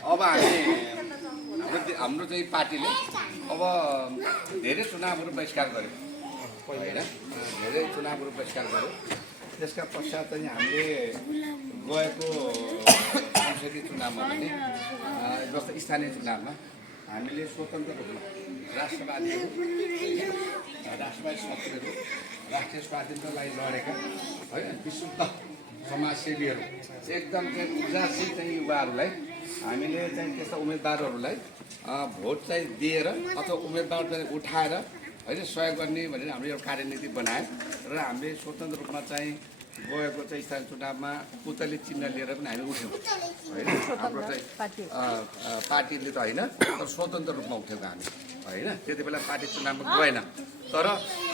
अब हाम्रो चाहिँ पार्टीले अब धेरै चुनावहरू बहिष्कार गर्यो होइन, धेरै चुनावहरू बहिष्कार गर्यो। त्यसका पश्चात चाहिँ हामीले गएको संसदीय चुनावमा पनि जस्तो स्थानीय चुनावमा हामीले स्वतन्त्र रूपमा राष्ट्रवादी शक्तिहरू राष्ट्रिय स्वाधीनतालाई लडेका है विशुद्ध समाजसेवीहरू एकदम चाहिँ ऊर्जाशील चाहिँ युवाहरूलाई हामीले चाहिँ त्यस्ता उम्मेदवारहरूलाई भोट चाहिँ दिएर अथवा उम्मेदवार चाहिँ उठाएर होइन सहयोग गर्ने भनेर हामीले एउटा कार्यनीति बनायौँ र हामीले स्वतन्त्र रूपमा चाहिँ गएको चाहिँ स्थानीय चुनावमा पुतली चिन्ह लिएर पनि हामी उठ्यौँ होइन। हाम्रो चाहिँ पार्टीले त होइन तर स्वतन्त्र रूपमा उठेको हामी होइन। त्यति बेला पार्टी चुनावमा गएन तर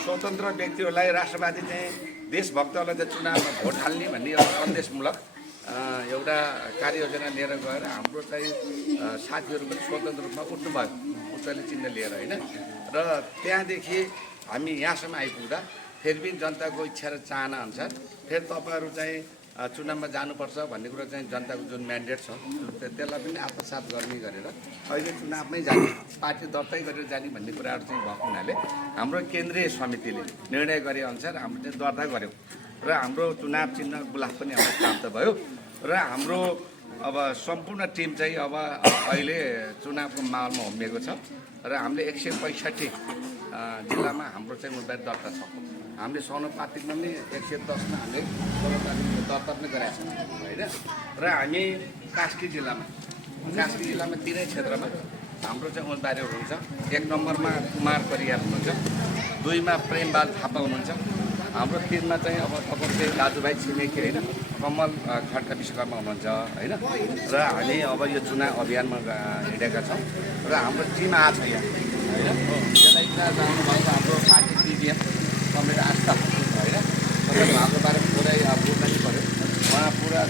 स्वतन्त्र व्यक्तिहरूलाई राष्ट्रवादी चाहिँ देशभक्तहरूलाई चाहिँ चुनावमा भोट हाल्ने भन्ने एउटा सन्देशमूलक एउटा कार्ययोजना लिएर गएर हाम्रो चाहिँ साथीहरू पनि स्वतन्त्र रूपमा उठ्नुभयो पुतली चिन्ह लिएर होइन। र त्यहाँदेखि हामी यहाँसम्म आइपुग्दा फेरि पनि जनताको इच्छा र चाहना अनुसार फेरि तपाईँहरू चाहिँ चुनावमा जानुपर्छ भन्ने कुरो चाहिँ जनताको जुन म्यान्डेट छ त्यसलाई पनि आत्मसात गर्ने गरेर अहिले चुनावमै जाने पार्टी दर्तै गरेर जाने भन्ने कुराहरू चाहिँ भएको हुनाले हाम्रो केन्द्रीय समितिले निर्णय गरे अनुसार हाम्रो चाहिँ दर्ता गऱ्यौँ र हाम्रो चुनाव चिन्ह गुलाब पनि हाम्रो प्राप्त भयो र हाम्रो अब सम्पूर्ण टिम चाहिँ अब अहिले चुनावको माहौलमा होमिएको छ र हामीले 165 जिल्लामा हाम्रो चाहिँ उम्मेदवार दर्ता छ। हामीले समानुपातिकमा पनि 110मा हामीले समानुपातिक दर्ता पनि गराएको छौँ होइन। र हामी कास्की जिल्लामा तिनै क्षेत्रमा हाम्रो चाहिँ उम्मेदवारहरू हुनुहुन्छ। 1 नम्बरमा कुमार परियार हुनुहुन्छ, 2मा प्रेमबाल थापा हुनुहुन्छ, हाम्रो 3मा चाहिँ अब तपाईँको दाजुभाइ छिमेकी होइन कमल खड्का विश्वकर्मा हुनुहुन्छ होइन। र हामी अब यो चुनाव अभियानमा हिँडेका छौँ र हाम्रो टिम आएको छ यहाँ होइन। त्यसलाई जानुभएको हाम्रो पार्टी डिजिएम कमरेड आस्था होइन, हाम्रो बारेमा पुरै बोल्नै पऱ्यो। उहाँ पुरा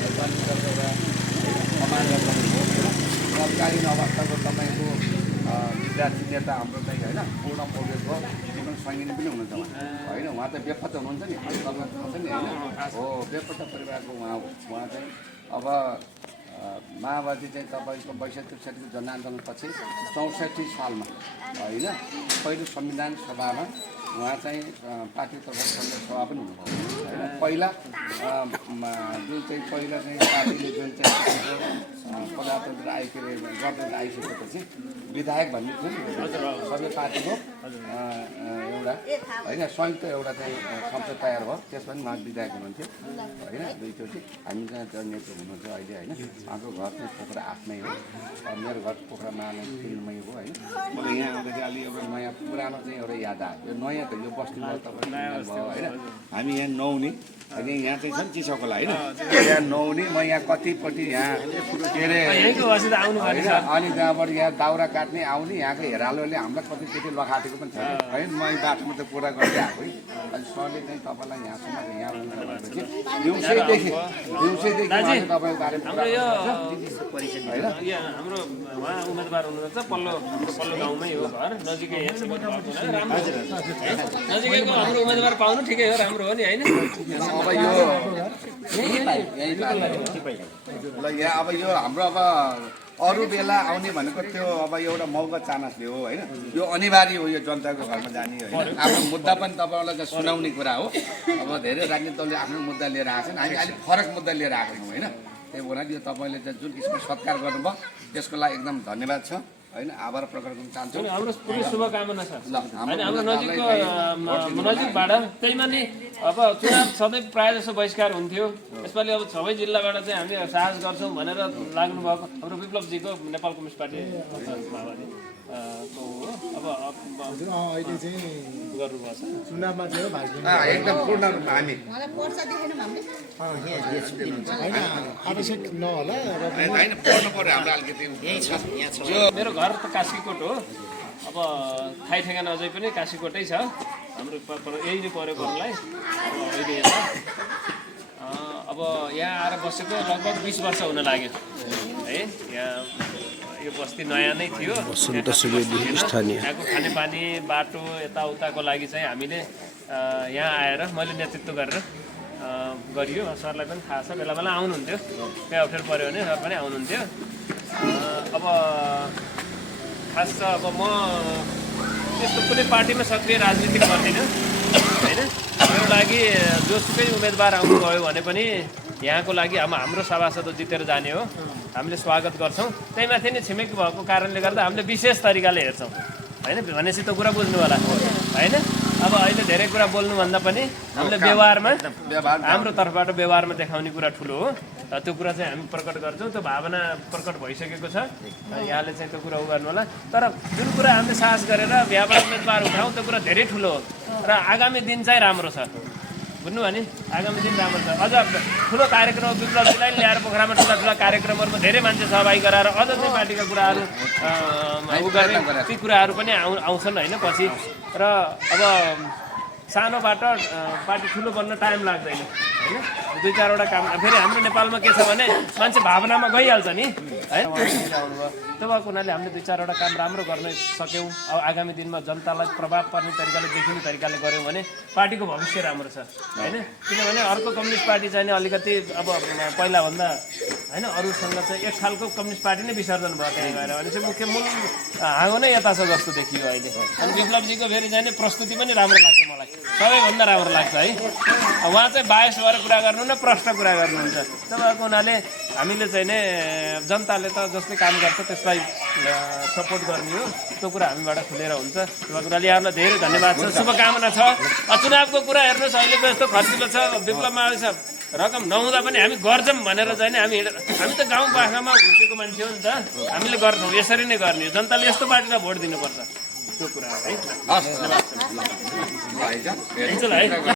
कमान्डर तत्कालीन अवस्थाको तपाईँको विद्यार्थी नेता हाम्रो चाहिँ होइन पूर्ण पौडेलको जीवन सङ्गिनी पनि हुनुहुन्छ उहाँ होइन। उहाँ त बेपत्ता हुनुहुन्छ नि तपाईँको थाहा छ नि होइन हो, बेपत्ता परिवारको उहाँ चाहिँ अब माओवादी चाहिँ तपाईँको 62-63को जनआन्दोलनपछि 64 सालमा होइन पहिलो संविधान सभामा उहाँ चाहिँ पार्टी तर्फबाट संविधान सभा पनि हुनुभयो होइन। पहिला जुन चाहिँ पहिला चाहिँ पार्टीले जुन चाहिँ प्रजातन्त्र के अरे गणतन्त्र आइसकेपछि विधायक भन्ने थियो सबै पार्टीको एउटा होइन संयुक्त एउटा चाहिँ संसद तयार भयो, त्यसमा पनि उहाँ विधायक हुनुहुन्थ्यो होइन। दुईचोटि हामी चाहिँ नेता हुनुहुन्छ अहिले होइन। हाम्रो घर चाहिँ पोखरा 8मै हो, मेरो घर पोखरा मालमै हो होइन। मलाई यहाँ आउँदाखेरि अलि एउटा नयाँ पुरानो चाहिँ एउटा याद आयो। यो नयाँ त यो बस्तीमा तपाईँ भयो होइन। हामी यहाँ नौनी अनि यहाँ चाहिँ छ नि चिसोकोला होइन, यहाँ नौनी म यहाँ कतिपट्टि यहाँ के अरे अनि त्यहाँबाट यहाँ दाउरा काट्ने आउने यहाँको हेरालोले हामीलाई कतिचोटि लखाटेको पनि छ है। म बाटोमा त कुरा गर्दै आएको है। अहिले सरले चाहिँ तपाईँलाई यहाँसम्म यहाँ भनेपछि दिउँसैदेखि तपाईँको बारेमा हाम्रो उहाँ उम्मेदवार हुनुहुन्छ पल्लो गाउँमै हो घर नजिकै नजिकैको हाम्रो उम्मेदवार पाउनु ठिकै हो, राम्रो हो नि होइन। अब यो ल यहाँ अब यो हाम्रो अब अरू बेला आउने भनेको त्यो अब एउटा मौका चानसले हो होइन। यो अनिवार्य हो यो जनताको घरमा जाने होइन। आफ्नो मुद्दा पनि तपाईँहरूलाई चाहिँ सुनाउने कुरा हो। अब धेरै राजनीतिक दलले आफ्नो मुद्दा लिएर आएको छन्, हामी अलिक फरक मुद्दा लिएर आएको छौँ होइन। त्यही भएर यो तपाईँले चाहिँ जुन किसिमको सत्कार गर्नुभयो त्यसको लागि एकदम धन्यवाद छ होइन, आभार प्रकट गर्न चाहन्छु। हाम्रो पुरै शुभकामना छ होइन। हाम्रो नजिकबाट त्यही माने अब चुनाव सधैँ प्रायः जसो बहिष्कार हुन्थ्यो, यसपालि अब सबै जिल्लाबाट चाहिँ हामी साहस गर्छौँ भनेर लाग्नुभएको हाम्रो विप्लवजीको नेपाल कम्युनिस्ट पार्टी माओवादी अब अहिले चाहिँ गर्नुभएको छ चुनावमा चाहिँ एकदम पूर्ण रूपमा हामी होइन आवश्यक नहोला होइन पढ्नु पऱ्यो हाम्रो अलिकति मेरो घर त काशीकोट हो। अब थाहै ठेगाना अझै पनि काशीकोटै छ हाम्रो यही नै पऱ्यो घरलाई। अहिले यता अब यहाँ आएर बसेको लगभग 20 वर्ष हुन लाग्यो है। यहाँ यो बस्ती नयाँ नै थियो। यहाँको खानेपानी बाटो यताउताको लागि चाहिँ हामीले यहाँ आएर मैले नेतृत्व गरेर गरियो। सरलाई पनि थाहा छ, बेला बेला आउनुहुन्थ्यो, कहीँ अप्ठ्यारो पऱ्यो भने सर पनि आउनुहुन्थ्यो। अब खास त अब म त्यस्तो कुनै पार्टीमा सक्रिय राजनीति गर्दिनँ होइन। मेरो लागि जोसुकै उम्मेदवार आउनुभयो भने पनि यहाँको लागि हाम्रो सभासद जितेर जाने हो, हामीले स्वागत गर्छौँ। त्यही माथि नै छिमेकी भएको कारणले गर्दा हामीले विशेष तरिकाले हेर्छौँ होइन। भनेपछि त्यो कुरा बुझ्नु होला होइन। अब अहिले धेरै कुरा बोल्नुभन्दा पनि हामीले व्यवहारमा हाम्रो तर्फबाट व्यवहारमा देखाउने कुरा ठुलो हो। त्यो कुरा चाहिँ हामी प्रकट गर्छौँ, त्यो भावना प्रकट भइसकेको छ। यहाँले चाहिँ त्यो कुरा गर्नु होला। तर जुन कुरा हामीले साहस गरेर व्यापार उम्मेदवार उठाउँ त्यो कुरा धेरै ठुलो हो र आगामी दिन चाहिँ राम्रो छ, बुझ्नुभयो नि। आगामी दिन राम्रो छ। अझ ठुलो कार्यक्रम विप्लवजीलाई ल्याएर पोखरामा ठुला कार्यक्रमहरूमा धेरै मान्छे सहभागी गराएर अझ चाहिँ पार्टीका कुराहरू गर्ने ती कुराहरू पनि आउँछन् होइन पछि। र अब सानोबाट पार्टी ठुलो बन्न टाइम लाग्दैन होइन। 2-4वटा काम फेरि हाम्रो नेपालमा के छ भने मान्छे भावनामा गइहाल्छ नि होइन। आउनुभयो त्यो भएको हुनाले हामीले 2-4वटा काम राम्रो गर्न सक्यौँ। अब आगामी दिनमा जनतालाई प्रभाव पर्ने तरिकाले देखिने तरिकाले गऱ्यौँ भने पार्टीको भविष्य राम्रो छ होइन। किनभने अर्को कम्युनिस्ट पार्टी चाहिँ अलिकति अब पहिलाभन्दा होइन अरूसँग चाहिँ एक खालको कम्युनिस्ट पार्टी नै विसर्जन भयो त्यहाँ गएर भनेपछि मुख्य मूल हाँगो नै यता छ जस्तो देखियो अहिले। अनि विप्लवजीको फेरि चाहिँ प्रस्तुति पनि राम्रो लाग्छ मलाई, सबैभन्दा राम्रो लाग्छ है। उहाँ चाहिँ बायस भएर कुरा गर्नु न प्रश्न कुरा गर्नुहुन्छ। त्यो भएको हुनाले हामीले चाहिँ नै जनताले त जसले काम गर्छ त्यसलाई सपोर्ट गर्ने हो, त्यो कुरा हामीबाट खुलेर हुन्छ। त्यो भएको हुनाले यहाँलाई धेरै धन्यवाद छ, शुभकामना छ। चुनावको कुरा हेर्नुहोस् अहिलेको यस्तो खर्चिलो छ, विप्लवमा आएछ रकम नहुँदा पनि हामी गर्छौँ भनेर चाहिँ नि हामी त गाउँ पाखामा हुर्केको मान्छे हो नि त, हामीले गर्छौँ। यसरी नै गर्ने हो, जनताले यस्तो पार्टीलाई भोट दिनुपर्छ, त्यो कुरा हो है। हस् हुन्छ ल है।